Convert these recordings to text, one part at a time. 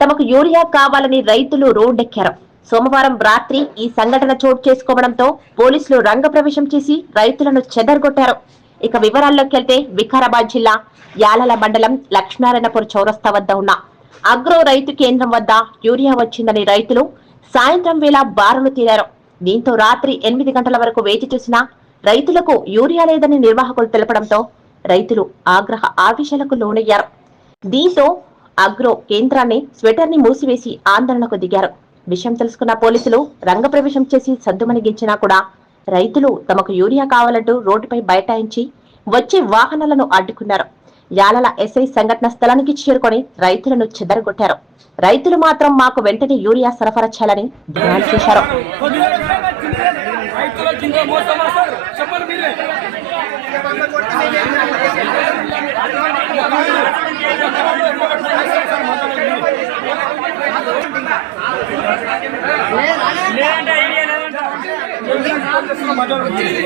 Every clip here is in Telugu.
తమకు యూరియా కావాలని రైతులు రోడ్డెక్కారు. సోమవారం రాత్రి ఈ సంఘటన చోటు చేసుకోవడంతో పోలీసులు రంగప్రవేశం చేసి రైతులను చెదరగొట్టారు. ఇక వివరాల్లోకి వెళ్తే వికారాబాద్ జిల్లా యాలల మండలం లక్ష్మీనారాయణపూర్ చౌరస్తా వద్ద ఉన్న అగ్రో రైతు కేంద్రం వద్ద యూరియా వచ్చిందని రైతులు సాయంత్రం వేళ బారులు తీరారు. దీంతో రాత్రి ఎనిమిది గంటల వరకు వేచి చూసినా రైతులకు యూరియా లేదని నిర్వాహకులు తెలపడంతో రైతులు ఆగ్రహ ఆవేశాలకు లోనయ్యారు. దీంతో అగ్రో కేంద్రాన్ని స్వెటర్ని మూసివేసి ఆందోళనకు దిగారు. విషయం తెలుసుకున్న పోలీసులు రంగప్రవేశం చేసి సద్దుమణిగించినా కూడా రైతులు తమకు యూరియా కావాలంటూ రోడ్డుపై బైఠాయించి వచ్చే వాహనాలను అడ్డుకున్నారు. యాలల ఎస్ఐ సంఘటన స్థలానికి చేరుకొని రైతులను చెదరగొట్టారు. రైతులు మాత్రం మాకు వెంటనే యూరియా సరఫరా చేయాలని డిమాండ్ చేశారు. చెప్పండి మీరే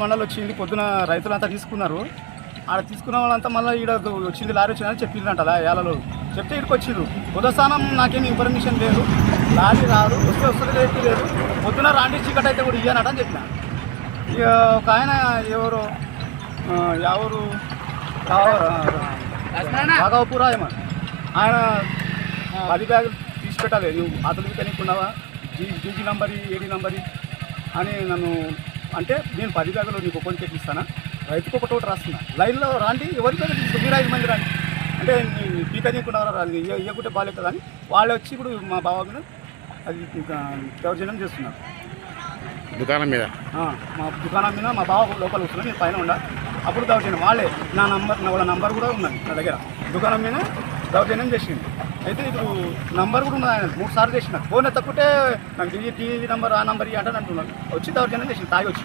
మండలి వచ్చింది పొద్దున రైతులంతా తీసుకున్నారు. ఆడ తీసుకున్న వాళ్ళంతా మళ్ళీ ఈడ వచ్చింది లారీ వచ్చిందని చెప్పిందంట ఏలలో చెప్తే ఇక్కడికి వచ్చిండ్రు ఉదస్థానం నాకేం ఇన్ఫర్మేషన్ లేదు. లారీ రాదు వస్తే వస్తుంది లేదు లేదు. పొద్దున రాండి చీకటి అయితే కూడా ఇయ్యనట అని చెప్పిన. ఇక ఒక ఆయన ఎవరు ఎవరు? రాఘవపురా ఏమో ఆయన పది బ్యాగులు తీసి పెట్టాలి. నువ్వు అతనికి కనుక్కున్నావా జీ జీజీ నంబరి ఏడి నంబరి. అని నన్ను అంటే నేను పది బ్యాగులు నీకు ఒక్కొని తెప్పిస్తానా రైతుకు ఒకటి ఒకటి రాస్తున్నా. లైన్లో రాండి ఎవరి తీసుకో? మీరు ఐదు మంది రండి. అంటే పీక నీకున్నారా రాదు ఇవ్వకుంటే బాగాలేదు అని వాళ్ళు వచ్చి ఇప్పుడు మా బావ మీద అది దౌర్జన్యం చేస్తున్నారు. దుకాణం మీద? మా దుకాణం మీద మా బావ లోపల వస్తున్నా నేను పైన ఉండా. అప్పుడు దౌర్జన్యం వాళ్ళే. నా నంబర్ వాళ్ళ నంబర్ కూడా ఉన్నది నా దగ్గర. దుకాణం మీద దౌర్జన్యం చేసింది అయితే ఇప్పుడు నంబర్ కూడా ఉన్నది ఆయన. మూడు సార్లు చేసిన. ఫోన్ ఎత్తకుంటే నాకు టీవీ టీవీ నంబర్ ఆ నంబర్ అంటే అంటున్నాను వచ్చి దౌర్జన్యం చేసిన తాగి వచ్చి.